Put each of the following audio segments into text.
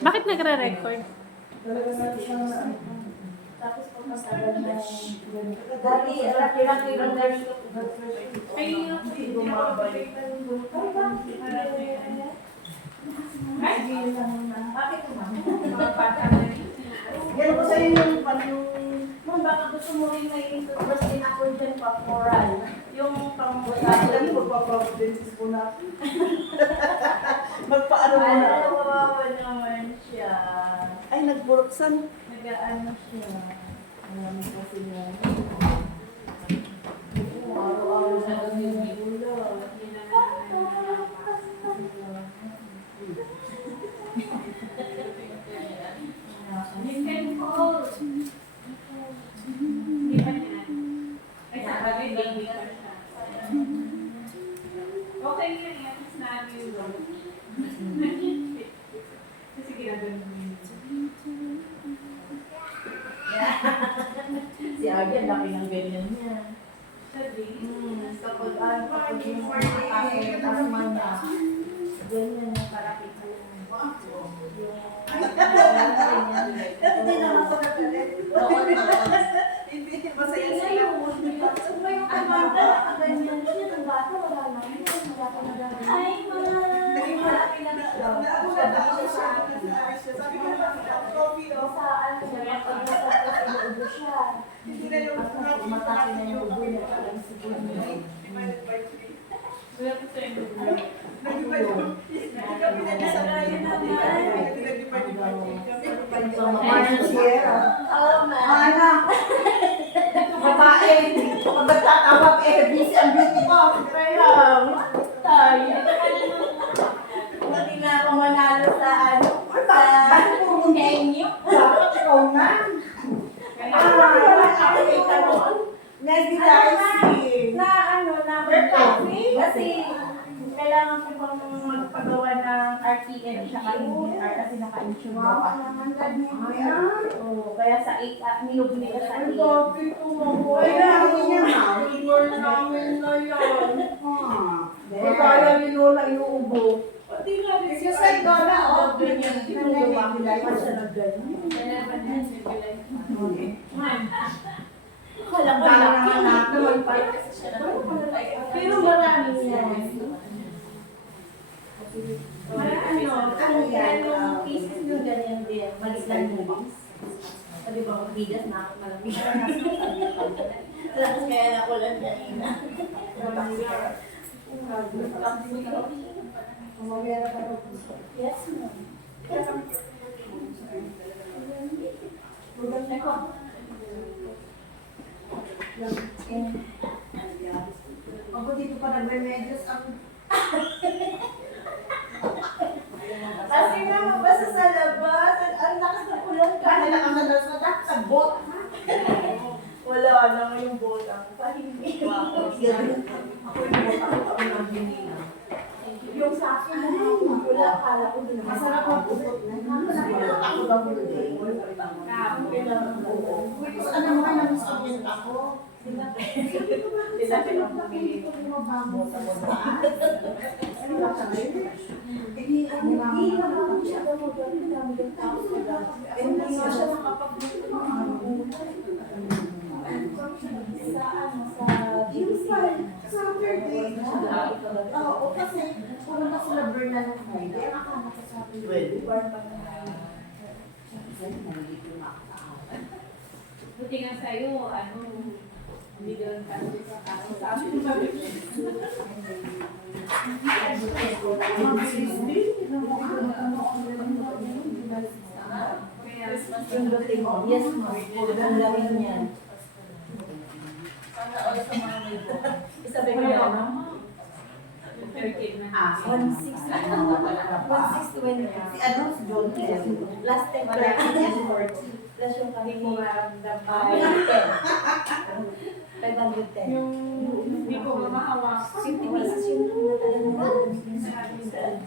Bakit nagre-record? Tapos pag masagal na dati, laki-laki lang dahil Ay, hindi bumabalik. Bakit yan ko sa'yo yung Ma'am, baka gusto mo rin may toothbrush din ako dyan pa moral. Yung pang-moral. Magpapaprovinces po na. Magpaano mo na. Ay, kawawa naman siya. Ay, nagburuksan. Nag-ano siya. Marami kasi niya. Araw-araw na lang yung ulo. Okay yan, at least na-view lang. Kasi ginagano mo yun. Si Arjen, laki ng ganyan niya. Sabi, Kapag yung asma niya, ganyan yung parapit ko. Hindi naman sa nagalit. Hindi, masaya sila. May kamanda, ganyan siya. Ang bata, wala lang. Ay, Naging malaki na. Naabulad ako siya. Sabi ko naman, coffee, oh. saan siya, kapag nasa inuubo siya. Hindi na yung Matake na yung ubo niya, parang siguro niya. divided by 3. wala ko sa inyo. Nag-divide ko. Kami nagsanayan natin. Nag-divide by 3 kami. Sierra. Oo, ma'am. Ana! Babae! Kapag nagtatawag, busy ang beauty ko. Kaya, tayo. Hindi na ako manalo sa ano. Sa inyo. Dapat ikaw na. Na ano, na kasi kailangan ko pang magpagawa ng RTN tsaka NBR kasi naka-insure ako. Oo, kaya sa 8, nilog nila sa 8. Kaya ni Lola inuubo. Pati nga rin Kasi sa Lola, oh, Ganyan, tinulungan nila pa siya na ganyan. Akala ko laki. Pero marami yan. Ano yan, yung pieces yung ganyan din. Malis lang yung box. Sabi ba, magbigas na ako malamig. Tapos kaya na ko lang kanina. Yes, ma'am. Ako dito pa nag-remedios ang... Kasi nga, mabasa sa labas. Ang lakas ng ulan ka. Kaya nakamalas na tapos sa bot. Wala na yung bola. Pahindi. Ako yung bot ako ng binina. Yung sa akin, wala. Akala ko din. Masarap ang pupot na. Nakapilot ako daw yung day. Tapos ano mo ka nang student ako? Sila silang pumili. Oo, kasi puro na sila burn na ng Friday. Ang akala ko sabi, bar pa na Buti nga sa'yo, ano, hindi doon kasi sa tao. Sa amin, Yung dating mo. Yes, ma'am. Ang gawin yan. Isabi ko yan. 13 na. 1,620. Si ano, si John Clare. Last time, 30 and 40. Plus yung kami Hindi ko maramdam. 510. Yung hindi ko mahawak. 50 pieces yung natalaga.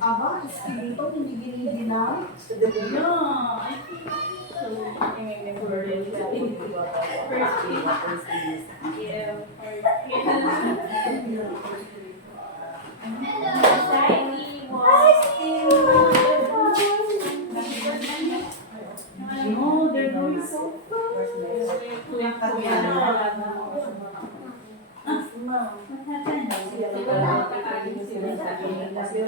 Aba, dito, hindi giniginaw. Hi, Steve! Ma'am. What happened? Di ba nakakakain sila sa akin? Kasi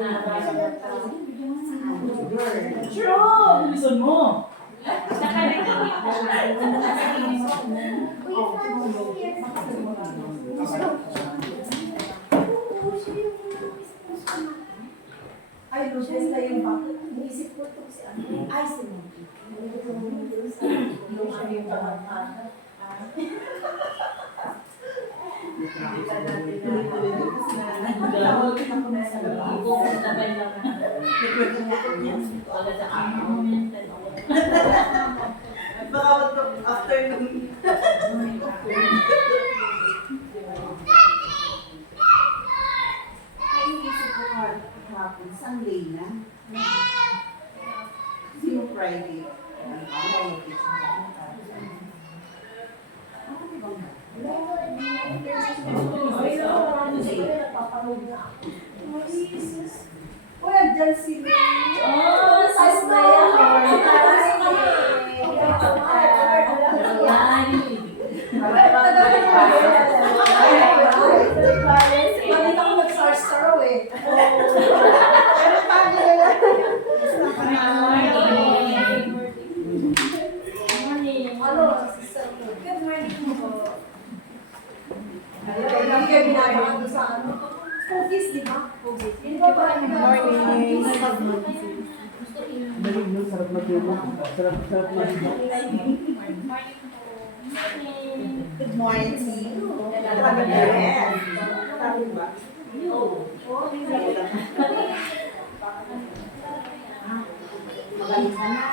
True! Bilisan mo! nakarinig ko Ay, Lourdes na yung bakit. Inisip ko ito si ano. Ay, si Mom. Yung ano yung bata. Baka afternoon. Ay, inisip ko hapon, Sunday na. Sino Friday? Uy, andyan si Lee. Oh, sis na yan. Balita ko nag-star-star eh. Pero paano nila? Ano, sister ko. Good morning po. Ayun, lagi kayo binabahan doon sa ano. Cookies, di ba? Cookies. Hindi ba ba? Good morning. Sarap matulog. Sarap matulog. Good morning to you. Yes. Sabi ba? Magaling ka na.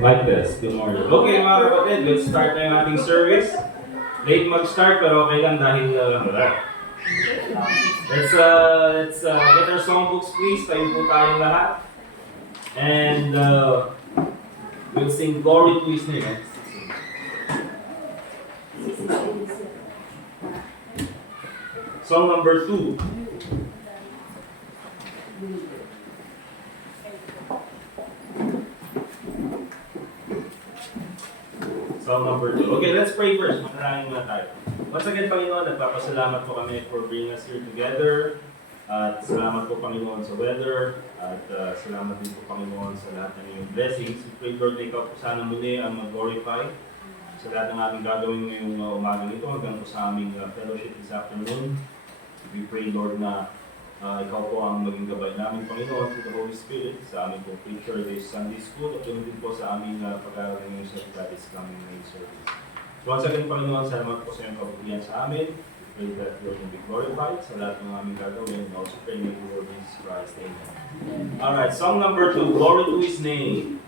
Like this. Good morning. Okay mga kapatid, let's start na yung ating service. Late mag-start pero okay lang dahil wala. Let's get our songbooks please. Tayo po tayong lahat. And we'll sing Glory to His Name. Song number 2. Song number 2. Okay, let's pray first. Manalangin muna tayo. Once again, Panginoon, nagpapasalamat po kami for bringing us here together. At salamat po, Panginoon, sa weather. At salamat din po, Panginoon, sa lahat ng iyong blessings. We pray, Lord, na ikaw po sana muli ang mag-glorify sa lahat ng aming gagawin ngayong umagang ito hanggang po sa aming fellowship this afternoon. We pray, Lord, na ikaw po ang maging gabay namin, Panginoon, through the Holy Spirit sa aming po preacher this Sunday School at yun din po sa aming pag-aaral ngayong sa this coming main service. So once again, Panginoon, salamat po sa iyong kabutihan sa amin. We pray that Lord will be glorified sa lahat ng aming gagawin and also pray in the Lord Jesus Christ. Amen. Alright, song number 2, Glory to His Name.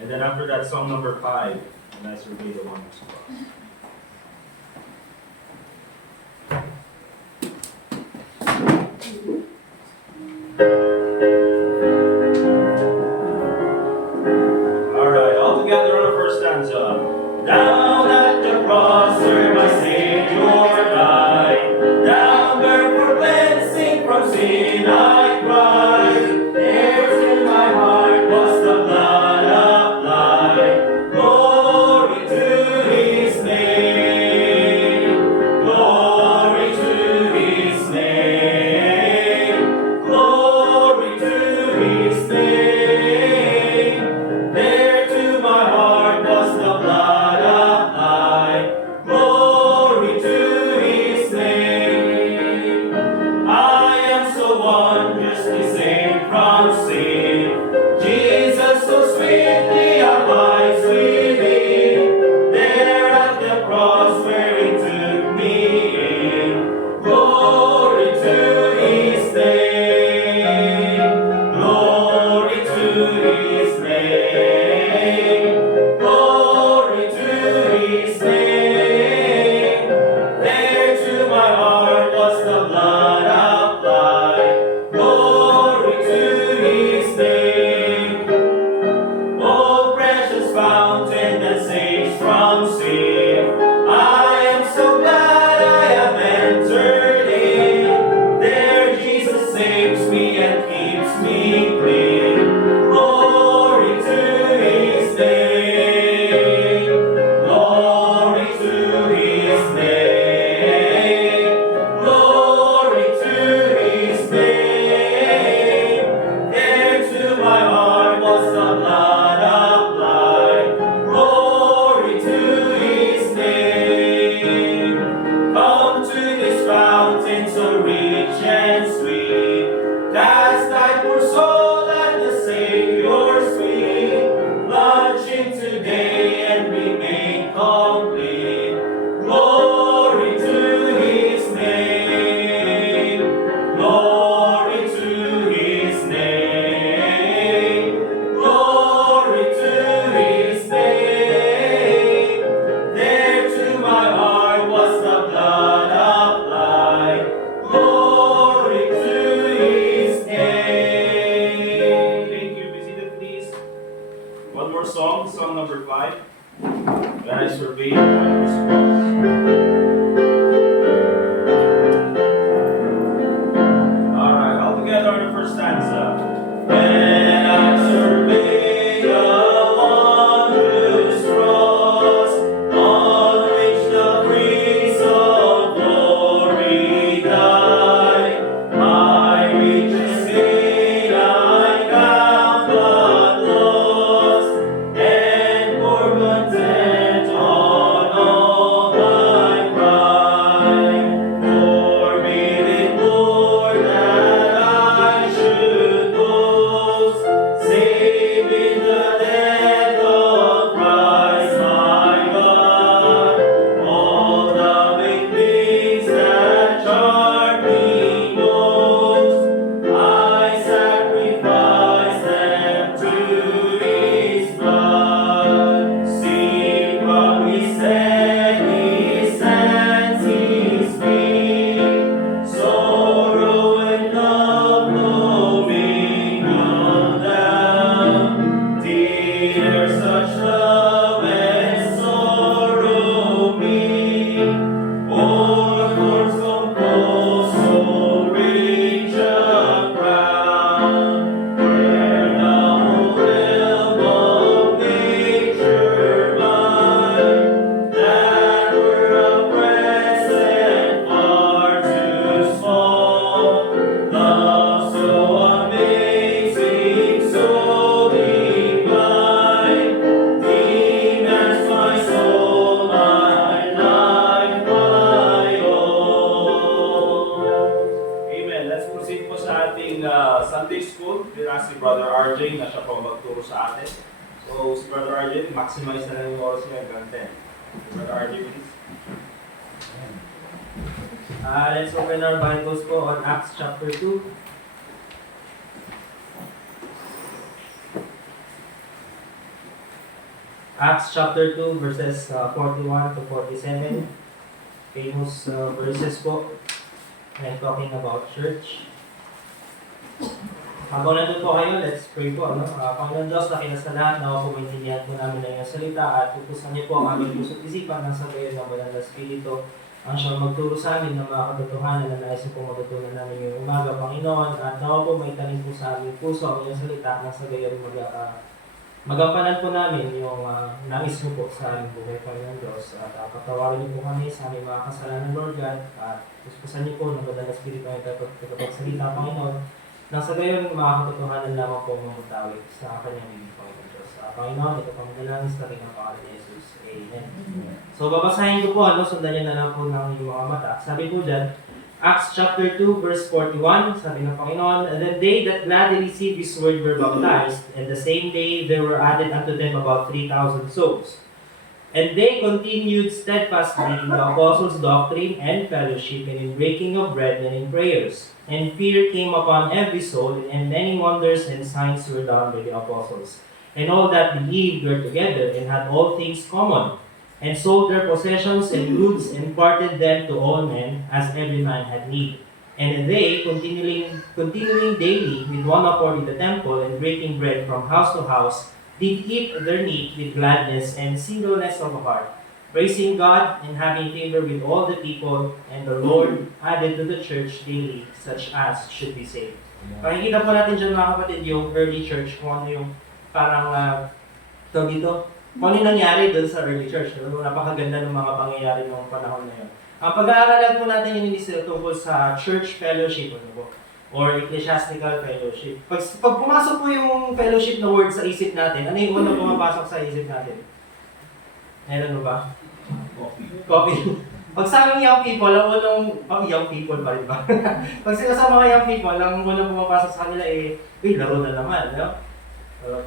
And then after that, song number 5, and I survey the wonders of God. Alright, all together on the first stanza. Down at the cross where my Savior died, down there for cleansing from sin I cried. There in my heart was the blood applied. Glory to His name. Glory to His name. Glory to His name. There to my heart was the blood One more song, song number 5. When I survey my response. Alright, all together on the first stanza. When I survey the wondrous cross, on which the Prince of Glory died, my riches gain I count but lost, and for content on all my pride. Forbid it, Lord, that I should boast, save in the death of Christ my God. All the big things that charm me most, I sacrifice them to His blood. See what He said, His hands, His feet, sorrow and love no mingle down. Dear such love and sorrow meet, o'er thorns composed so rich a crown. Where the whole realm of nature might, that were a present far too small. Love so amazing, so divine, demands my soul, my life, my all. Amen. Let's proceed po sa ating Sunday School. Dito si Brother RJ na siya po magturo sa atin. So, si Brother RJ, maximize na lang yung oras niya hanggang 10. Brother RJ, please. Let's open our Bibles po on Acts chapter 2. Acts chapter 2 verses 41 to 47. Famous verses po. And talking about church. Habang nandun po kayo, let's pray po. Panginoon Diyos, nakilas na lahat, na po maintindihan po namin ang iyong salita at tutusan niyo po ang aming puso't isipan ng sabayan ng Banal na Espiritu ang siyang magturo sa amin ng mga katotohanan na nais niyo po matutunan namin ngayong umaga, Panginoon, at nawa po may tanim po sa aming puso ang iyong salita na sabayan magampanan po namin yung nais niyo po sa aming buhay, Panginoon Diyos, at patawarin niyo po kami sa aming mga kasalanan, Lord God, at puspusan niyo po ng Banal na Espiritu ang tagapagsalita, Panginoon, nang sa gayon, mga katotohanan lamang po mamutawid sa kanyang ibig, Panginoon Diyos. Panginoon, ito pang dalangin sa rin ang pangalan ni Jesus. Amen. So, babasahin ko po, sundan niyo na lang po ng iyong mga mata. Sabi po dyan, Acts chapter 2, verse 41, sabi ng Panginoon, "And the day that gladly received His word were baptized, and the same day there were added unto them about 3,000 souls. And they continued steadfastly in the apostles' doctrine and fellowship, and in breaking of bread and in prayers. And fear came upon every soul, and many wonders and signs were done by the apostles. And all that believed were together, and had all things common, and sold their possessions and goods, and parted them to all men, as every man had need. And they, continuing daily with one accord in the temple, and breaking bread from house to house, did eat their meat with gladness and singleness of heart, praising God and having favor with all the people, and the Lord added to the church daily such as should be saved." Pakikita po natin dyan, mga kapatid, yung early church, kung ano yung parang dito, kung ano yung nangyari doon sa early church. Napakaganda ng mga pangyayari ng panahon na yun. Ang pag-aaralan po natin yung inisip tungkol sa church fellowship, ano po, or ecclesiastical fellowship. Pag pumasok po yung fellowship na word sa isip natin, ano yung unang pumapasok sa isip natin? Meron mo ba? Coffee. Pag sa aming young people, ang unang, young people pa rin ba? Pag sila sa mga young people, ang unang pumapasok sa kanila laro na naman, no?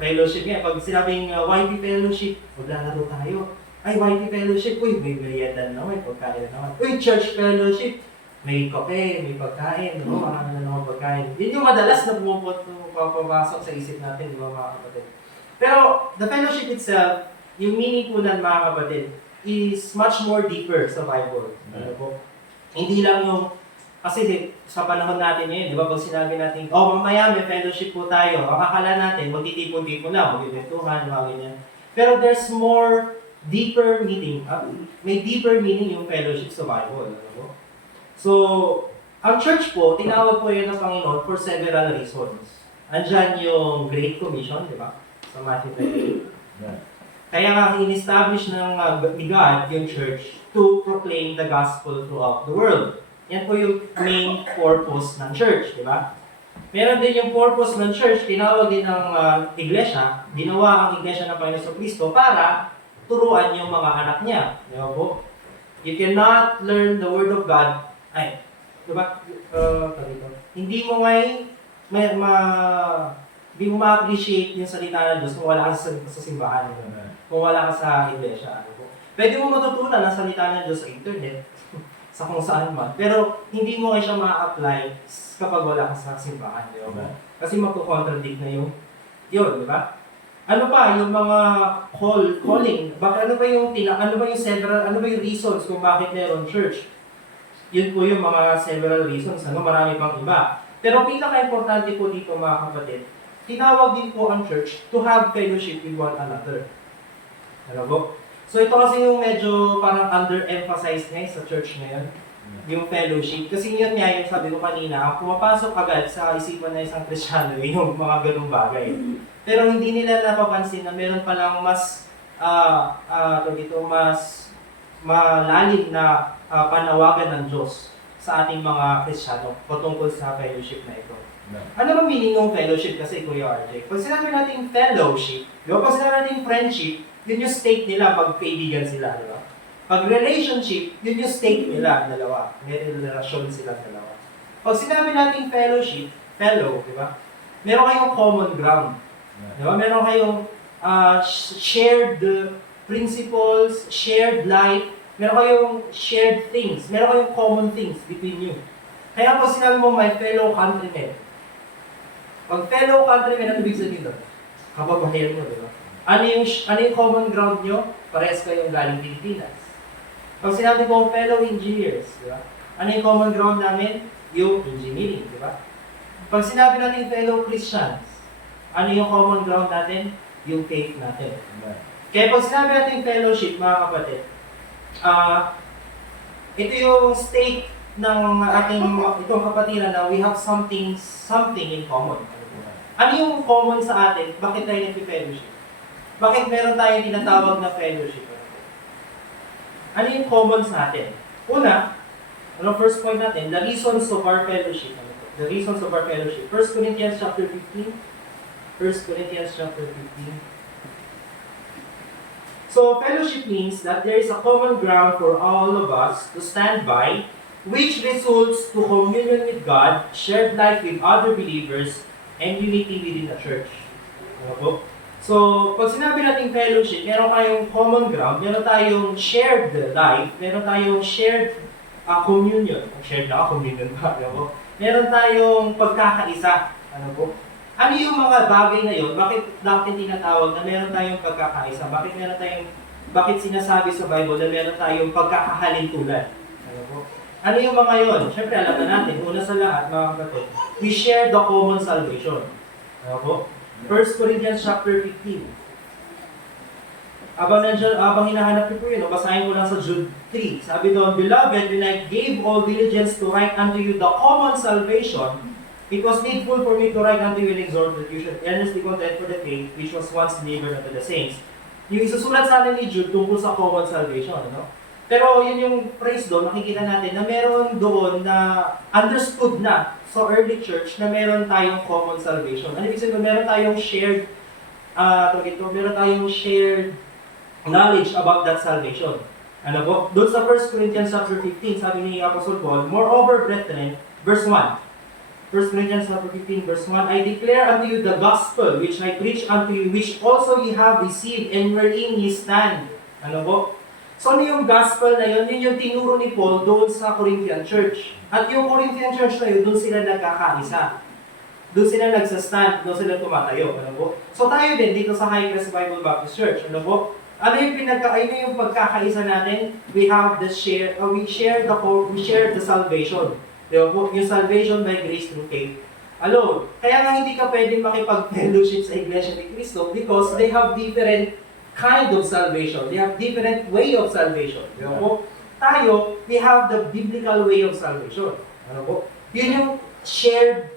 Fellowship nga. Pag sinabing YP fellowship, maglalaro tayo. Ay, YP fellowship, may merienda na naman, may pagkain na naman. Church fellowship, may kape, may pagkain, di ba? Marami na naman pagkain. Yun yung madalas na pumapasok sa isip natin, di ba, mga kapatid? Pero, the fellowship itself, yung meaning po ng mga kapatid, is much more deeper sa Bible. Ano po? Hindi lang yung Kasi sa panahon natin ngayon, di ba, pag sinabi natin, oh, mamaya may fellowship po tayo, ang akala natin, magtitipon-tipon lang, magkikwentuhan, mga ganyan. Pero there's more deeper meaning. May deeper meaning yung fellowship sa Bible. Ano? So, ang church po, tinawag po yun ng Panginoon for several reasons. Andyan yung Great Commission, di ba? Sa Matthew 28. Kaya nga, in-establish ng ni God yung church to proclaim the gospel throughout the world. Yan po yung main purpose ng church, di ba? Meron din yung purpose ng church, tinawag din ng iglesia, ginawa ang iglesia ng Panginoon Kristo para turuan yung mga anak niya. Di ba po? You cannot learn the Word of God, di ba? Hindi mo hindi mo ma-appreciate yung salita ng Diyos kung wala ka sa simbahan. Kung wala ka sa iglesia. Ano po? Pwede mo matutunan ang salita ng Diyos sa internet, sa kung saan man. Pero hindi mo siya ma-apply kapag wala ka sa simbahan. Di ba? Kasi magko-contradict na yun, di ba? Ano pa yung mga calling? Ano ba yung reasons kung bakit meron church? Yun po yung mga several reasons. Marami pang iba. Pero pinaka-importante po dito mga kapatid, tinawag din po ang church to have fellowship with one another. Ano po? So ito kasi yung medyo parang under-emphasized ngayon sa church ngayon, yung fellowship. Kasi yun nga yung sabi ko kanina, pumapasok agad sa isipan na isang Kristiyano yung mga ganung bagay. Pero hindi nila napapansin na meron palang mas malalim na panawagan ng Diyos sa ating mga Kristiyano patungkol sa fellowship na ito. Ano ba meaning ng fellowship kasi, Kuya RJ? Pag sinabi natin fellowship, di ba? Pag sinabi natin friendship, yun yung state nila, magkaibigan sila, di ba? Pag relationship, yun yung state nila, dalawa. May relasyon sila, dalawa. Pag sinabi natin fellowship, fellow, di ba? Meron kayong common ground. Di ba? Meron kayong shared principles, shared life, meron kayong shared things, meron kayong common things between you. Kaya pag sinabi mo, my fellow countrymen, pag fellow countrymen, ano ibig sabihin doon? Kababayan mo, di ba? Ano yung common ground nyo? Parehas kayong galing Pilipinas. Pag sinabi ko, fellow engineers, di ba? Ano yung common ground namin? Yung engineering, di ba? Pag sinabi natin fellow Christians, ano yung common ground natin? Yung faith natin. Kaya pag sinabi natin fellowship, mga kapatid, ito yung state ng ating itong kapatiran na we have something in common. Ano yung common sa atin? Bakit tayo nag-fellowship? Bakit meron tayong tinatawag na fellowship? Ano yung common sa atin? Una, first point natin, the reasons of our fellowship. The reasons of our fellowship. 1 Corinthians chapter 15. 1 Corinthians chapter 15. So, fellowship means that there is a common ground for all of us to stand by, which results to communion with God, shared life with other believers, and unity within the church. Ano po? So, pag sinabi natin fellowship, meron tayong common ground, meron tayong shared life, meron tayong shared communion. Shared na communion ba? Ano po? Meron tayong pagkakaisa. Ano po? Ano yung mga bagay na yun? Bakit natin tinatawag na meron tayong pagkakaisa? Bakit sinasabi sa Bible na meron tayong pagkakahalintulad? Ano po? Ano yung mga yun? Siyempre, alam na natin, una sa lahat, mga kapatid, we share the common salvation. Ano po? 1 Corinthians chapter 15. Abang hinahanap niyo po yun, basahin ko lang sa Jude 3. Sabi doon, Beloved, when I gave all diligence to write unto you the common salvation, it was needful for me to write unto you and exhort that you should earnestly contend for the faith which was once delivered unto the saints. Yung isusulat sa atin ni Jude tungkol sa common salvation, no? Pero yun yung phrase doon, makikita natin na meron doon na understood na sa early church na meron tayong common salvation. Ano ibig sabihin? Meron tayong shared knowledge about that salvation. Ano po? Doon sa 1 Corinthians chapter 15, sabi ni Apostle Paul, Moreover, brethren, verse 1. 1 Corinthians chapter 15, verse 1, I declare unto you the gospel which I preach unto you, which also ye have received, and wherein ye stand. Ano po? So ano yung gospel na yun? Yun yung tinuro ni Paul doon sa Corinthian church. At yung Corinthian church na yun, doon sila nagkakaisa. Doon sila nagsastand, doon sila tumatayo. Ano po? So tayo din dito sa High Crest Bible Baptist Church. Ano po? Ano yung pagkakaisa natin? We have the share the salvation. Di ba po? Yung salvation by grace through faith alone. Kaya nga hindi ka pwedeng makipag-fellowship sa Iglesia ni Cristo because they have different kind of salvation. They have different way of salvation. Di ba po? Tayo, we have the biblical way of salvation. Ano po? Yun yung shared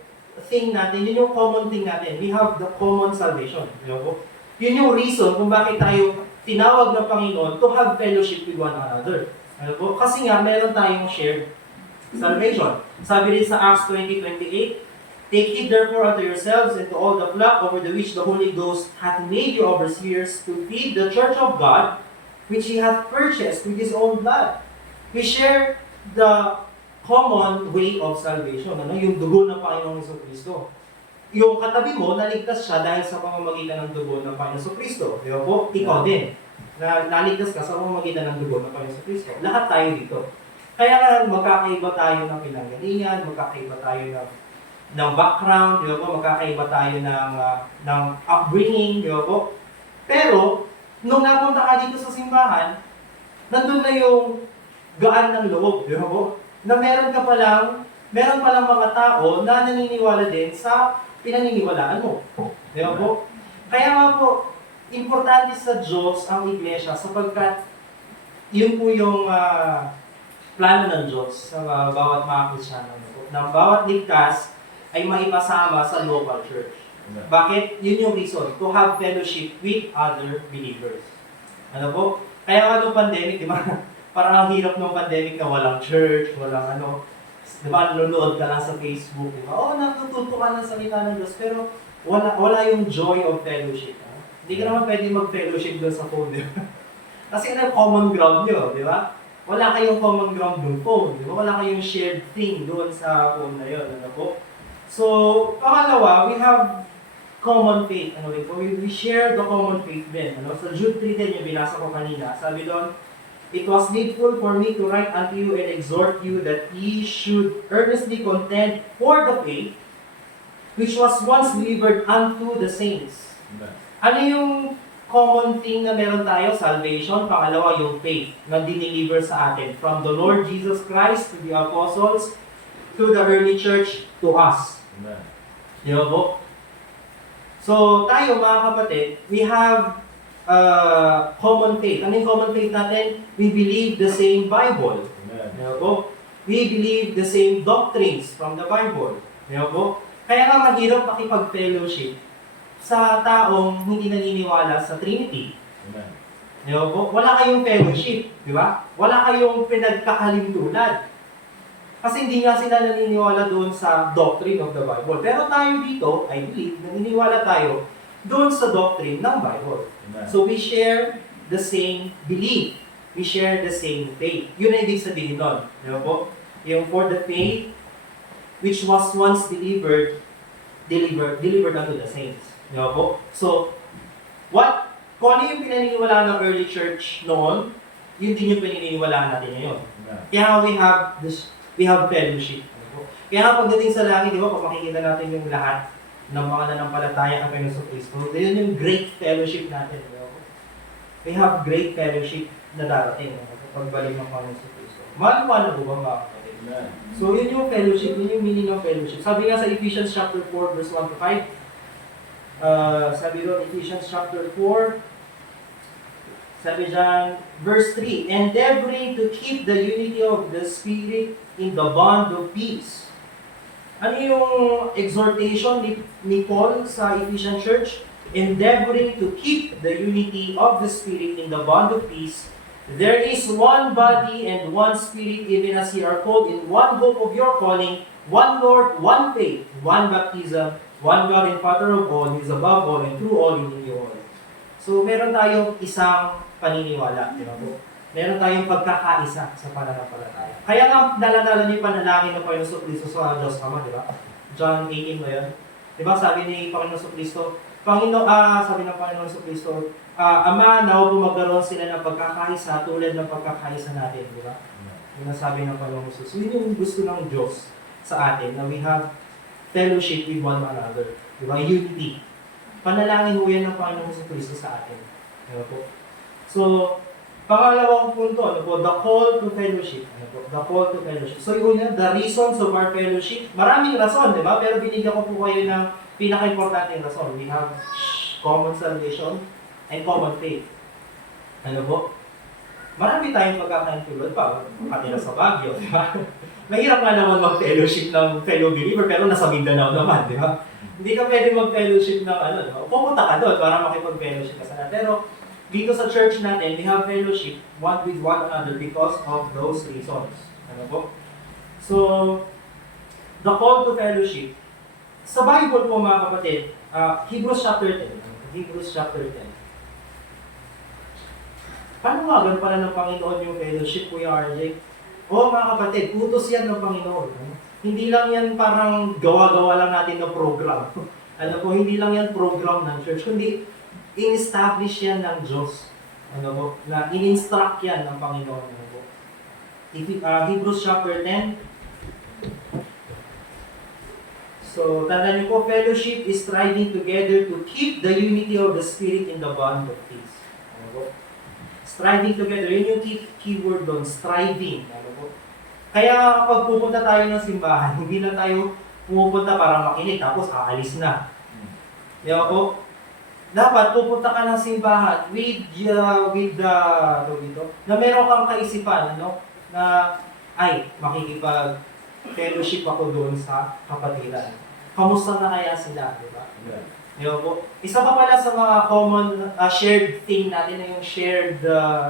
thing natin, yun yung common thing natin. We have the common salvation. Di ba po? Yun yung reason kung bakit tayo tinawag ng Panginoon to have fellowship with one another. Ano po? Kasi nga, meron tayong shared salvation. Sabi rin sa Acts 20:28, take heed therefore unto yourselves and to all the flock over the which the Holy Ghost hath made you overseers to feed the church of God, which He hath purchased with His own blood. We share the common way of salvation, ano? Yung dugo ng Panginoong Jesucristo. Yung katabi mo, naligtas siya dahil sa pamamagitan ng dugo ng Panginoong Jesucristo. Di ba po? Ikaw din. Naligtas ka sa pamamagitan ng dugo ng Panginoong Jesucristo. Lahat tayo dito. Kaya nga, magkakaiba tayo ng pinanggalingan, magkakaiba tayo ng background, di ba po? Magkakaiba tayo ng upbringing, di ba po? Pero, nung napunta ka dito sa simbahan, nandun na yung gaan ng loob, di ba po? Na meron palang mga tao na naniniwala din sa pinaniniwalaan mo. Di ba po? Kaya nga po, importante sa Diyos ang Iglesia sapagkat yun po yung plano ng Diyos sa bawat mga Kristyano. Na bawat ligtas ay maipasama sa local church. Bakit? Yun yung reason. To have fellowship with other believers. Ano po? Kaya nga nung pandemic, di ba? Parang ang hirap ng pandemic na walang church, walang ano. Di ba? Nanonood ka lang sa Facebook. Di ba? Oo, natututo ka ng salita ng Diyos. Pero wala yung joy of fellowship. Hindi ka naman pwede mag-fellowship doon sa phone. Di ba? Kasi ano common ground nyo. Di ba? Wala kayong common ground doon phone. Di ba? Wala kayong shared thing doon sa phone na yun. Ano po? So, pangalawa, we have common faith. Ano rin po? We share the common faith din. Ano? Sa Jude 3 din, yung binasa ko kanina, sabi doon, it was needful for me to write unto you and exhort you that ye should earnestly contend for the faith which was once delivered unto the saints. Ano yung common thing na meron tayo? Salvation. Pangalawa, yung faith na dineliver sa atin from the Lord Jesus Christ to the apostles to the early church to us. Amen. Di ba po? So, tayo mga kapatid, we have common faith. Ano yung common faith natin? We believe the same Bible. Amen. Di ba po? We believe the same doctrines from the Bible. Di ba po? Kaya nga mahirap makipag-fellowship sa taong hindi naniniwala sa Trinity. Amen. Di ba po? Wala kayong fellowship. Di ba? Wala kayong pinagkakalimtulan. Kasi hindi nga sila naniniwala doon sa doctrine of the Bible. Pero tayo dito, I believe, naniniwala tayo doon sa doctrine ng Bible. Amen. So we share the same belief. We share the same faith. Yun ang ibig sabihin doon. Di ba po? Yung for the faith which was once delivered unto the saints. Di ba po? So, kung ano yung pinaniniwalaan ng early church noon, yun din yung pinaniniwalaan natin ngayon. Amen. Kaya we have fellowship. Kaya nga pagdating sa langit, di ba, pag makikita natin yung lahat ng mga nanampalataya ang Panginoon sa Kristo, yun yung great fellowship natin. Di ba? We have great fellowship na darating pagbalik ng Panginoon sa Kristo. Mahal-mahal na po ba mga kapatid? Amen. So yun yung fellowship, yun yung meaning of fellowship. Sabi nga sa Ephesians chapter 4, verse 1 to 5, sabi doon, Ephesians chapter 4, sabi dyan, verse 3, endeavoring to keep the unity of the Spirit in the bond of peace. Ano yung exhortation ni Paul sa Ephesian church? Endeavoring to keep the unity of the Spirit in the bond of peace. There is one body and one Spirit, even as ye are called in one hope of your calling, one Lord, one faith, one baptism, one God and Father of all, who is above all and through all and in you all. So meron tayong isang paniniwala, di ba po? Meron tayong pagkakaisa sa pananampalataya. Kaya nga, nalala niyo yung panalangin ng Panginoon Kristo sa Diyos Ama, di ba? John 18 ba yun? Di ba, sabi ni Panginoon Kristo, sabi ng Panginoon Kristo, Ama, nawa po magkaroon sila ng pagkakaisa tulad ng pagkakaisa natin, di ba? Yung nasabi ng Panginoon Jesus. So, yun yung gusto ng Diyos sa atin, na we have fellowship with one another. Di ba? Unity. Panalangin mo yan ng Panginoon Kristo sa atin. Di ba po? So, Pangalawang punto, ano po, the call to fellowship. Ano po, the call to fellowship. So yun yun, the reasons of our fellowship. Maraming rason, di ba? Pero binigyan ko po kayo ng pinaka-importante rason. We have common salvation and common faith. Ano po? Marami tayong pagkakaintulad pa. Katira sa Baguio, di ba? Mahirap nga naman mag-fellowship ng fellow believer, pero nasa Mindanao naman, di ba? Hindi ka pwede mag-fellowship ng ano, no? Pupunta ka doon para makipag-fellowship ka sana. Pero dito sa church natin, we have fellowship one with one another because of those reasons. Ano po? So, the call to fellowship. Sa Bible po mga kapatid, Hebrews chapter 10. Hebrews chapter 10. Paano nga ganun pala ng Panginoon yung fellowship, Kuya RJ? Oo mga kapatid, utos yan ng Panginoon. Hindi lang yan parang gawa-gawa lang natin ng program. Ano po, hindi lang yan program ng church, kundi in-establish yan ng Diyos. Ano po, na in-instruct yan ng Panginoon. Ano po. Hebrews chapter 10. So, tandaan niyo po, fellowship is striving together to keep the unity of the Spirit in the bond of peace. Ano po? Striving together, yun yung keyword doon, striving. Ano po? Kaya kapag pupunta tayo ng simbahan, hindi na tayo pumupunta para makinig, tapos aalis na. Di ba po? Dapat pupunta ka ng simbahan with na meron kang kaisipan, ano? Na, ay, makikipag-fellowship ako doon sa kapatiran. Kamusta na kaya sila, di ba? Di ba po? Isa pa pala sa mga common shared thing natin na yung shared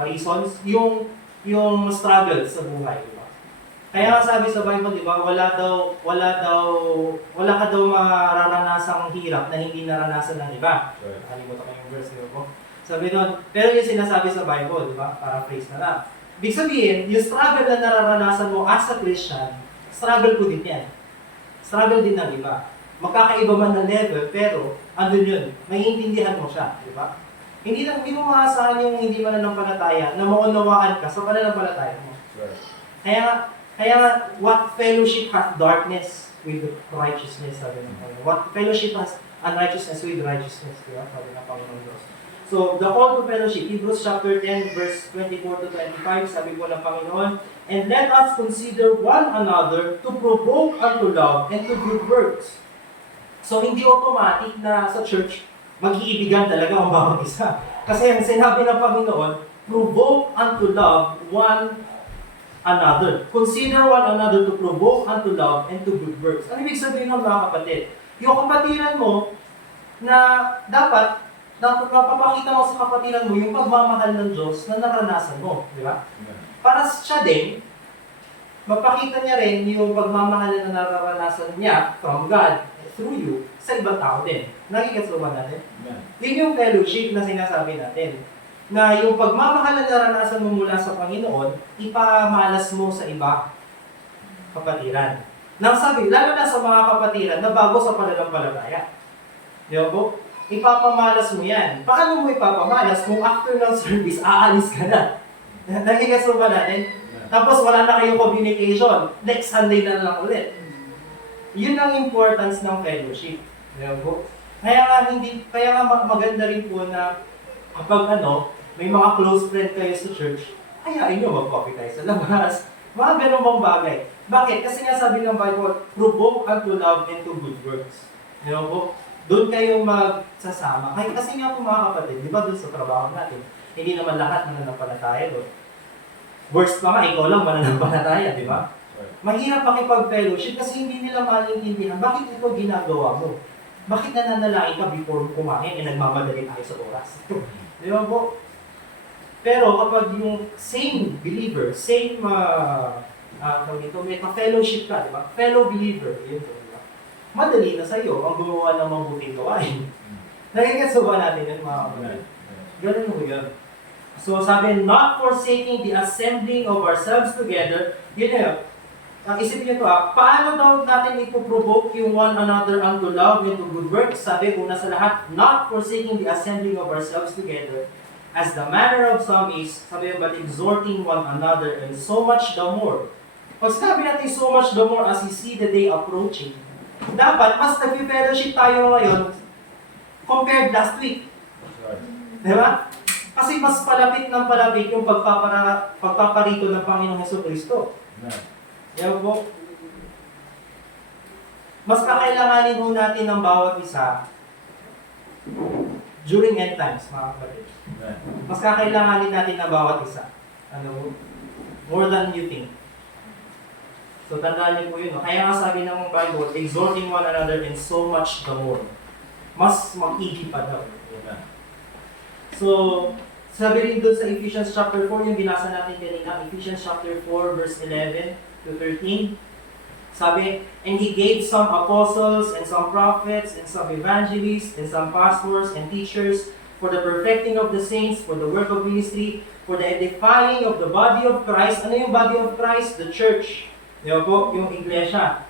reasons, yung struggle sa buhay, di ba? Kaya nga sabi sa Bible, di ba, wala ka daw mararanasang hirap na hindi naranasan ng iba. Nakalimutan ko yung verse, di ba po? Sabi doon, pero yung sinasabi sa Bible, di ba? Paraphrase na lang. Ibig sabihin, yung struggle na nararanasan mo as a Christian, struggle ko din yan. Struggle din ng iba. Magkakaiba man na level, pero andun yun. Maiintindihan mo siya, di ba? Hindi mo maasahan yung hindi mananampalataya na maunawaan ka sa pananampalataya mo. Kaya what fellowship has darkness with righteousness, sabi ng Panginoon. What fellowship has unrighteousness with righteousness, di ba? Sabi ng Panginoon Diyos. So, the call to fellowship, Hebrews chapter 10, verse 24 to 25, sabi po ng Panginoon, and let us consider one another to provoke unto love and to good works. So, hindi automatic na sa church, mag-iibigan talaga ang bawat isa. Kasi ang sinabi ng Panginoon, provoke unto love one another. Consider one another to provoke unto love and to good works. Ano ibig sabihin ng mga kapatid? Yung kapatiran mo na dapat napapakita mo sa kapatiran mo yung pagmamahal ng Diyos na naranasan mo. Di ba? Para siya din, mapakita niya rin yung pagmamahal na naranasan niya from God through you sa ibang tao din. Nakikasuhan natin? Yun yung fellowship na sinasabi natin. Na yung pagmamahal na naranasan mo mula sa Panginoon, ipamalas mo sa iba kapatiran. Nang sabi, lalo na sa mga kapatiran na bago sa pananampalataya. Di ba po? Ipapamalas mo yan. Paano mo ipapamalas kung after ng service, aalis ka na? Nakikasuhan natin? Tapos wala na kayong communication. Next Sunday na lang ulit. Yun ang importance ng fellowship. Di ba po? Kaya nga maganda rin po na kapag may mga close friend kayo sa church, ayain nyo mag-coffee tayo sa labas. Mga ganun bang bagay. Bakit? Kasi nga sabi ng Bible, provoke unto love and to good works. Di ba po? Doon kayo magsasama. Kasi nga po mga kapatid, di ba doon sa trabaho natin, hindi naman lahat mananampalataya doon. Worst pa nga, ikaw lang mananampalataya, di ba? Mahirap makipag-fellowship kasi hindi nila maintindihan. Bakit ito ginagawa mo? Bakit nananalain ka before kumain nagmamadali tayo sa oras? Di ba po? Pero kapag yung same believer, same may ka-fellowship ka, di ba? Fellow believer, yun po, di ba? Madali na sa'yo ang gumawa ng mabuting gawain. Nakikasuba natin yun, mga kapatid. Ganun mo yun. So sabi, not forsaking the assembling of ourselves together, yun na yun. Isipin nyo ito paano daw natin ipoprovoke yung one another unto love and to good works? Sabi, una sa lahat, not forsaking the assembling of ourselves together, as the manner of some is, sabi but exhorting one another, and so much the more. Pag sabi natin so much the more as you see the day approaching, dapat mas nag-fellowship tayo ngayon compared last week. Diba? Kasi mas palapit ng palapit yung pagpaparito ng Panginoong Jesucristo. Yan po. Mas kakailanganin ho natin ng bawat isa during end times, mga kapatid. Mas kakailanganin natin ng bawat isa. Ano? More than you think. So, tandaan niyo po yun. No? Kaya nga sabi ng Bible, exhorting one another and so much the more. Mas mag-igip pa daw. So, sabi rin doon sa Ephesians chapter 4, yung binasa natin kanina, Ephesians chapter 4, verse 11 to 13. Sabi, and He gave some apostles, and some prophets, and some evangelists, and some pastors, and teachers, for the perfecting of the saints, for the work of ministry, for the edifying of the body of Christ. Ano yung body of Christ? The church. Diba po? Yung iglesia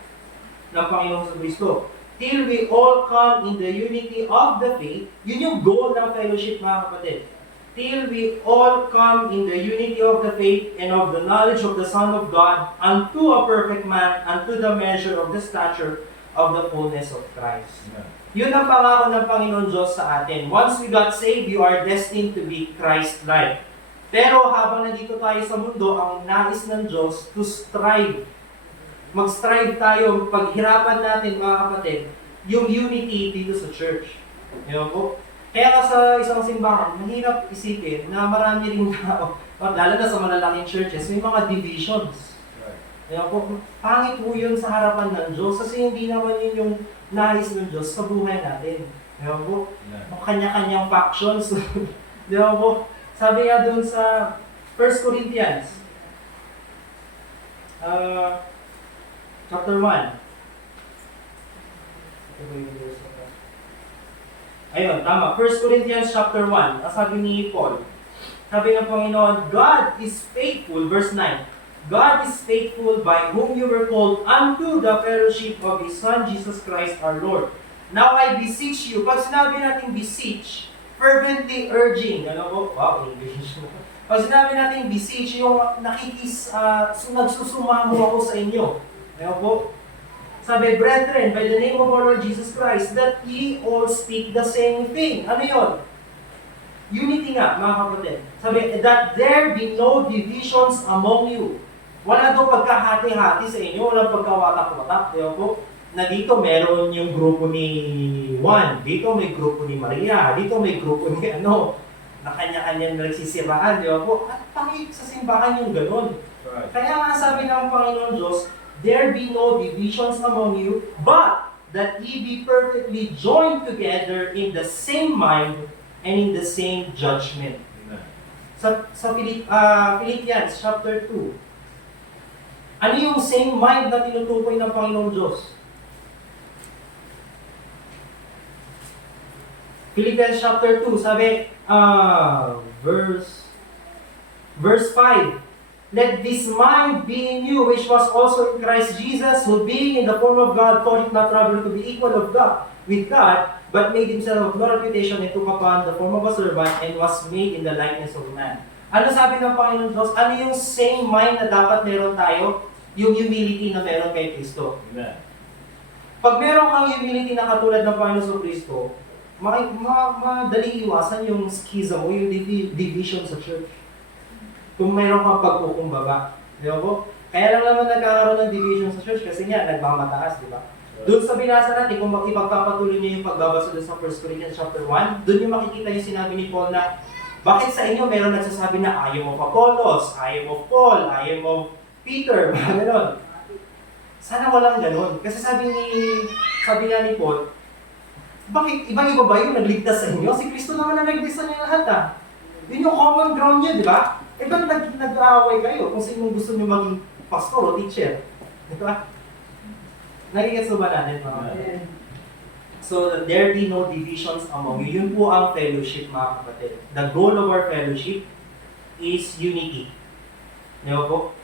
ng Panginoong Kristo. Till we all come in the unity of the faith. Yun yung goal ng fellowship, mga kapatid. Till we all come in the unity of the faith and of the knowledge of the Son of God, unto a perfect man, unto the measure of the stature of the fullness of Christ. Yun ang pangako ng Panginoon Diyos sa atin. Once we got saved, you are destined to be Christ-like. Pero habang nandito tayo sa mundo, ang nais ng Diyos to strive. Mag-strive tayo, paghirapan natin, mga kapatid, yung unity dito sa church. Yun po. Kaya ka sa isang simbahan, mahirap isipin na marami rin tao, lalo na sa malalaking churches, may mga divisions. Kaya po, pangit po yun sa harapan ng Diyos kasi hindi naman yun yung nais ng Diyos sa buhay natin. Kaya po, kanya-kanyang factions. Kaya po, sabi nga dun sa 1 Corinthians, chapter 1. Ayun, tama. 1 Corinthians chapter 1. Ang sabi ni Paul, sabi ng Panginoon, God is faithful, verse 9. God is faithful by whom you were called unto the fellowship of His Son, Jesus Christ our Lord. Now I beseech you. Pag sinabi natin beseech, fervently urging. Ano po? Wow, English. Pag sinabi natin beseech, yung nagsusumamo ako sa inyo. Ano po? Sabi, brethren, by the name of our Lord Jesus Christ, that ye all speak the same thing. Ano yun? Unity nga, mga kapatid. Sabi, that there be no divisions among you. Wala daw pagkahati-hati sa inyo, walang pagkawatak-watak. Diba po? Na dito meron yung grupo ni Juan, dito may grupo ni Maria, dito may grupo ni ano, na kanya-kanya nagsisiraan, di ba po? At pangit sa simbahan yung ganun. Right. Kaya nga sabi ng Panginoon Diyos, there be no divisions among you, but that ye be perfectly joined together in the same mind and in the same judgment. Sa Philippians chapter 2, ano yung same mind na tinutukoy ng Panginoong Diyos? Philippians chapter 2, sabi, verse 5, let this mind be in you, which was also in Christ Jesus, who being in the form of God, thought it not robbery to be equal with God, but made himself of no reputation and took upon the form of a servant and was made in the likeness of man. Ano sabi ng Panginoon Diyos? Ano yung same mind na dapat meron tayo? Yung humility na meron kay Kristo. Amen. Pag meron kang humility na katulad ng Panginoon sa Kristo, madaling iwasan yung schism o yung division sa church. Kung mayroon kang pagkukumbaba. Di ba po? Kaya lang naman nagkakaroon ng division sa church kasi nga, nagmamataas, di ba? Doon sa binasa natin, kung ipagpapatuloy niyo yung pagbabasa doon sa 1 Corinthians chapter 1, doon yung makikita yung sinabi ni Paul na, bakit sa inyo meron nagsasabi na, I am of Apollos, I am of Paul, I am of Peter, mga ganon. Sana walang ganon. Kasi sabi nga ni Paul, bakit ibang-iba ba yung nagligtas sa inyo? Si Kristo naman ang nagligtas sa inyo lahat, ah. Yun yung common ground niya, di ba? Eh, ba't nag-aaway kayo kung sino gusto nyo maging pastor o teacher? Di ba? Nagigets ba natin, mga kapatid? So, that there be no divisions among you. Yun po ang fellowship, mga kapatid. The goal of our fellowship is unity. Di ba po?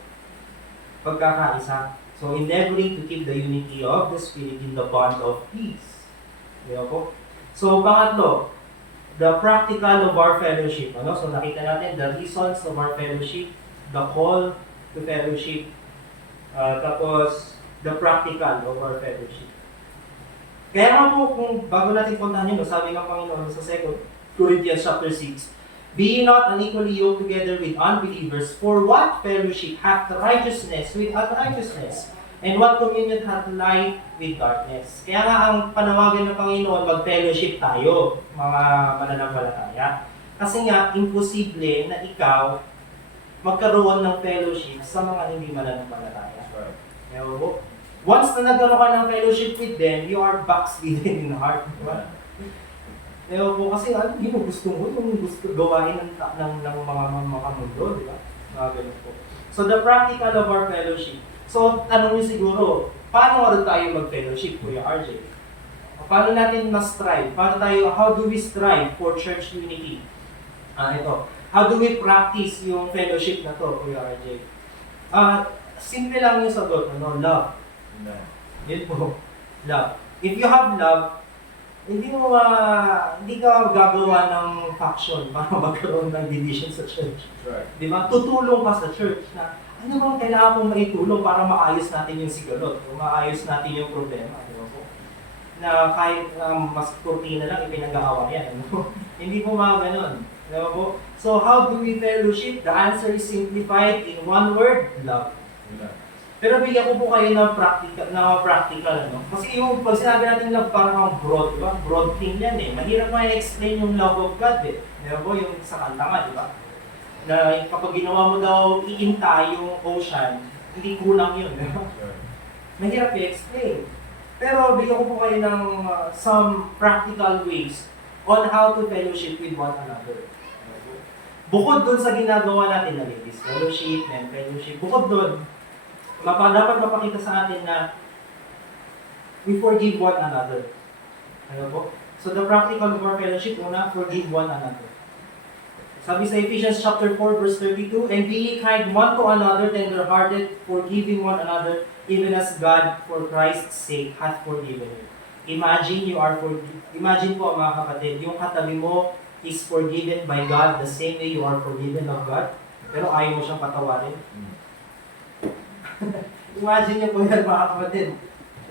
Pagkakaisa. So, endeavoring to keep the unity of the Spirit in the bond of peace. Di ba po? So, pangatlo, the practical of our fellowship. Ano? So nakita natin the reasons of our fellowship, the call to fellowship, tapos the practical of our fellowship. Kaya nga po, kung bago natin puntahan yun, sabi ng Panginoon sa 2 Corinthians chapter 6, Be ye not unequally yoked together with unbelievers, for what fellowship hath righteousness with unrighteousness? And what communion hath light with darkness? Kaya nga ang panawagan ng Panginoon, mag-fellowship tayo, mga mananampalataya. Kasi nga, imposible na ikaw magkaroon ng fellowship sa mga hindi mananampalataya. Ewan mo? Once na nagkaroon ka ng fellowship with them, you are backslidden in heart. Diba? Ewan po kasi ano, yung gusto mo, yung gusto gawain ng mga mundo, di ba? Mga ganun po. So the practical of our fellowship. So tanong niyo siguro, paano rin tayo mag-fellowship, Kuya RJ? Paano natin ma-strive? How do we strive for church unity? Ito. How do we practice yung fellowship na to, Kuya RJ? Simple lang yung sagot, love. Yun po, love. If you have love, hindi ka gagawa ng faction para magkaroon ng division sa church. Right. Di ba? Tutulong ka sa church na ano bang kailangan kong maitulong para maayos natin yung sigalot o maayos natin yung problema. Di ba po? Na kahit mas kurtina lang ipinag-aawayan. Ano? Hindi po mga ganun. Di ba po? So how do we fellowship? The answer is simplified in one word, love. Pero bigyan ko po kayo ng practical, ano? Kasi yung pag sinabi natin love, parang broad, di ba? Broad thing yan eh. Mahirap mo i-explain yung love of God eh. Di ba po? Yung sa kanta nga, di ba? Na kapag ginawa mo daw iinta yung ocean, hindi kulang yun, di ba? Mahirap i-explain. Pero bigyan ko po kayo ng some practical ways on how to fellowship with one another. Bukod dun sa ginagawa natin na ladies fellowship, men fellowship, bukod dun, dapat mapakita sa atin na we forgive one another. Ano po? So the practical of our fellowship, una, forgive one another. Sabi sa Ephesians chapter 4, verse 32, and be ye kind one to another, tender-hearted, forgiving one another, even as God, for Christ's sake, hath forgiven you. Imagine po mga kapatid, yung katabi mo is forgiven by God the same way you are forgiven of God, pero ayaw mo siyang patawarin. Imagine niyo po yan mga kapatid.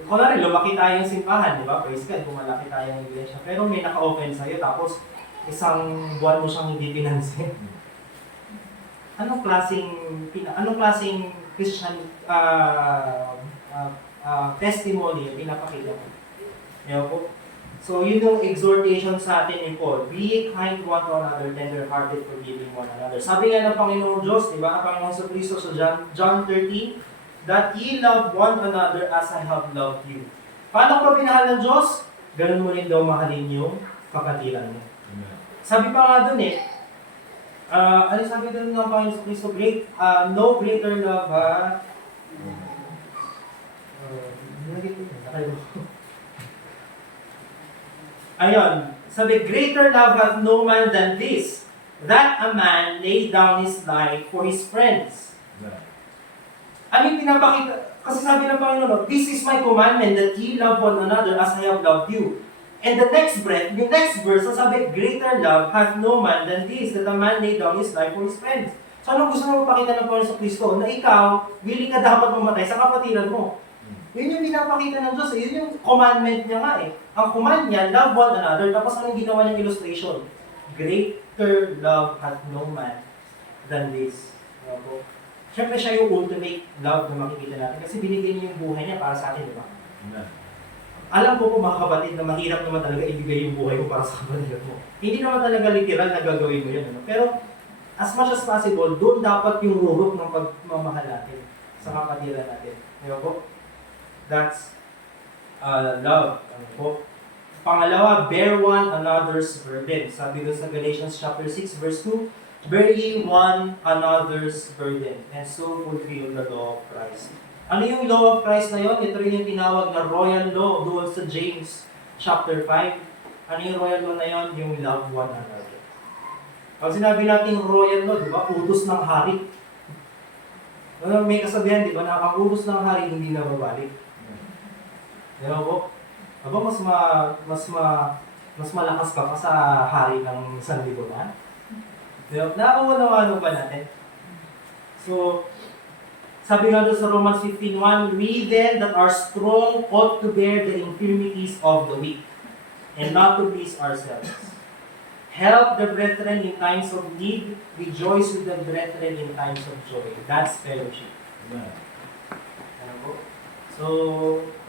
Kunwari, lumaki tayong simbahan, di ba? Praise God, kung malaki tayong iglesia. Pero may naka-open sa'yo, tapos isang buwan mo siyang hindi pinansin. Anong klaseng Christian testimony yung pinapakita mo? Diba po? So, yun yung exhortation sa atin ni Paul. Be kind one to another, tender-hearted, forgiving one another. Sabi nga ng Panginoong Diyos, di ba? Ang Panginoong sa Kristo sa John 13, that ye love one another as I have loved you. Paano ko pinahal ng Diyos? Ganun mo rin daw mahalin yung kapatiran mo. Sabi pa nga dun ano sabi dun ng Panginoon sa Kristo? No greater love, Ayun, sabi, greater love hath no man than this, that a man lay down his life for his friends. Ano yung pinapakita? Kasi sabi ng Panginoon, this is my commandment, that ye love one another as I have loved you. And the next breath, yung next verse, sabi, greater love hath no man than this, that a man lay down his life for his friends. So ano gusto mo mapakita ng Panginoon sa Kristo? Na ikaw, willing ka dapat mamatay sa kapatiran mo. Yun yung pinapakita ng Diyos. Yun yung commandment niya nga eh. Ang command niya, love one another. Tapos anong ginawa niyang illustration? Greater love hath no man than this. Siyempre siya yung ultimate love na makikita natin. Kasi binigay niya yung buhay niya para sa atin, di ba? Alam ko po mga kapatid na mahirap naman talaga ibigay yung buhay mo para sa kapatid mo. Hindi naman talaga literal na gagawin mo yun. Ano? Pero as much as possible, doon dapat yung rurok ng pagmamahal natin sa kapatiran natin. Di ba po? That's love. Ano po? Pangalawa, bear one another's burden. Sabi doon sa Galatians chapter 6 verse 2, bear ye one another's burden and so fulfill the law of Christ. Ano yung law of Christ na yun? Ito rin yung tinawag na royal law doon sa James chapter 5. Ano yung royal law na yun? Yung love one another. Pag sinabi natin royal law, di ba? Utos ng hari. May kasabihan, di ba? Na ang utos ng hari hindi na babalik. Di ba po? Aba, mas malakas ka pa sa hari ng sanlibutan. Nakakawala-wala ba natin? So, sabi nga doon sa Romans 15:1, we then that are strong ought to bear the infirmities of the weak, and not to please ourselves. help the brethren in times of need, rejoice with the brethren in times of joy. That's fellowship. Ano po? So,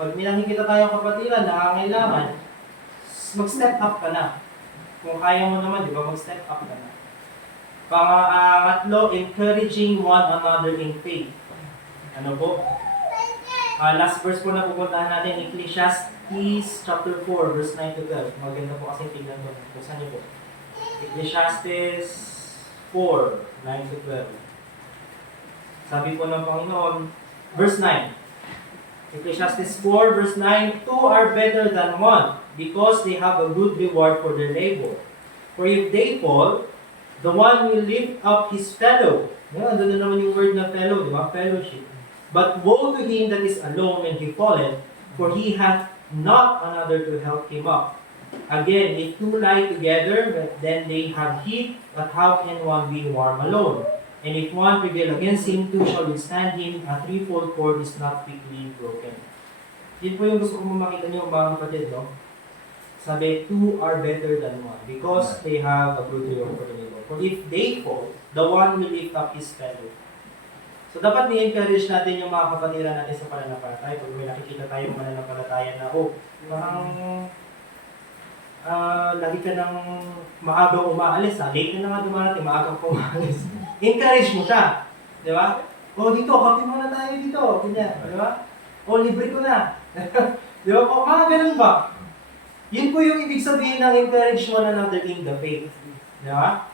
pag may nakikita tayong kapatiran, nakangailangan, mag-step up ka na. Kung kaya mo naman, di ba, mag-step up ka na. Pangatlo, encouraging one another in faith. Ano po? Last verse po na pupuntahan natin, Ecclesiastes chapter 4, verse 9 to 12. Maganda po kasi tignan ko. Buksan niyo po. Ecclesiastes 4, 9 to 12. Sabi po ng Panginoon, verse 9. Ecclesiastes 4, verse 9, two are better than one, because they have a good reward for their labor. For if they fall, the one will lift up his fellow. Yan, doon na naman yung word na fellow, di ba? Fellowship. But woe to him that is alone when he falleth, for he hath not another to help him up. Again, if two lie together, then they have heat, but how can one be warm alone? And if one prevail against him, two shall withstand him. A threefold cord is not quickly broken. Yun po yung gusto ko makita niyo, mga kapatid, no? Sabi, two are better than one, because they have a good reward for the labor. For if they fall, the one will lift up his fellow. So dapat ni-encourage natin yung mga kapatiran natin sa pananampalataya. Pag may nakikita tayong mananampalataya na, parang lagi ka nang maaga umaalis, late na nga dumarating, maaga ka umaalis. Encourage mo siya. Di ba? Dito, kape muna tayo dito. Ganyan. Di ba? Libre ko na. Di ba po? Mga ganun ba? Yun po yung ibig sabihin ng encourage one another in the faith. Di ba?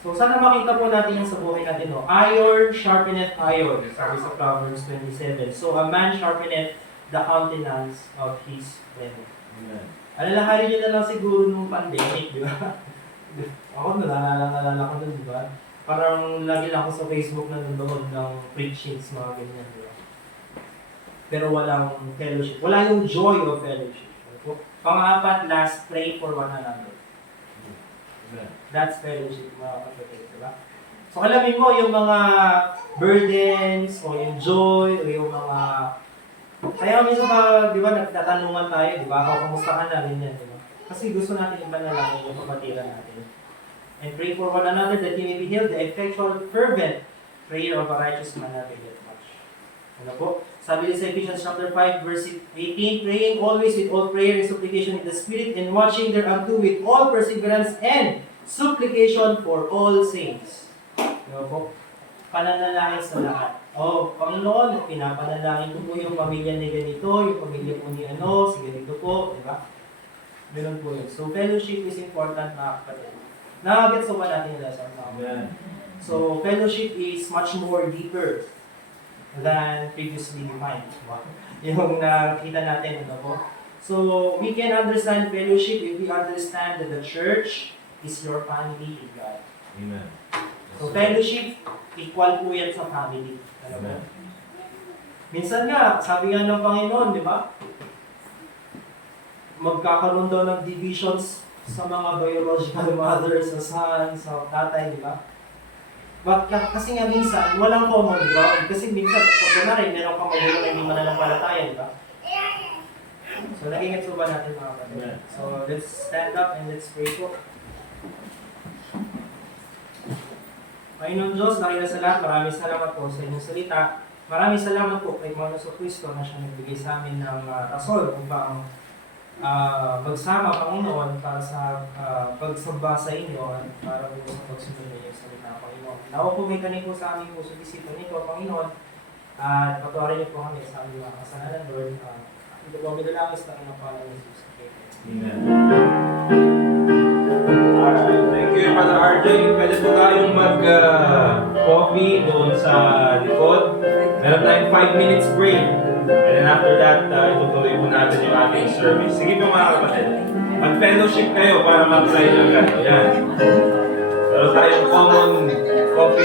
So, sana makita po natin yung sa buhay natin, no? Iron sharpeneth iron, sabi sa Proverbs 27. So, a man sharpeneth the countenance of his friend. Alalahanin nyo na lang siguro nung pandemic, di ba? Ako, nalala ko nun, di ba? Parang lagi lang ako sa Facebook na nanonood ng preachings, mga ganyan, di ba? Pero walang fellowship. Wala yung joy of fellowship. Pang-apat, last, pray for one another. That's fellowship, mga kapatid, diba? So, alamin mo yung mga burdens, o yung joy, o yung mga... Kaya minsan ba, di ba, nagtatanungan tayo, di ba? Kamusta ka na, ganyan, di ba? Kasi gusto natin ipanalangin yung kapatiran natin. And pray for one another that he may be healed. The effectual, fervent prayer of a righteous man availeth much. Ano po? Sabi sa Ephesians chapter 5, verse 18, praying always with all prayer and supplication in the Spirit, and watching thereunto with all perseverance and supplication for all saints. Ano po? Pananalangin sa lahat. Panginoon, pinapanalangin ko po yung pamilya ni ganito, yung pamilya po ni si ganito po, di ba? Ganun po yun. So, fellowship is important, mga kapatid. Nakagets ba natin yung lesson? Amen. So, fellowship is much more deeper than previously defined. Yung nakita natin, ano po? So, we can understand fellowship if we understand that the church is your family in God. Amen. So, fellowship, equal po yan sa family. Amen. Minsan nga, sabi nga ng Panginoon, di ba? Magkakaroon daw ng divisions sa mga biological mothers, sa son, sa tatay, di ba? Kasi nga minsan, walang common ground. Kasi minsan, pag na rin, meron kang magulang na hindi mananampalataya, di ba? So, nagigets po ba natin mga kapatid? So, let's stand up and let's pray po. Panginoon Diyos, nakila sa lahat, maraming salamat po sa inyong salita. Maraming salamat po kay Panginoon Kristo na siya nagbigay sa amin ng rason upang magsama, Panginoon, para sa pagsamba sa inyo at para po sa pagsunod ninyo sa salita, Panginoon. Nawa po may tanin po sa aming puso disipo nito, Panginoon, at patuwarin niyo po kami sa aming mga kasalanan, Lord. Ito po ang midalangis na kinapalan ng Jesus. Amen. Alright, thank you, Brother RJ. Pwede po tayong mag-coffee doon sa likod. Meron tayong 5 minutes break. And then after that, itutuloy po natin yung ating service. Sige po mga kapatid. Mag-fellowship kayo para mag-sign agad. Ayan. Meron tayong common coffee.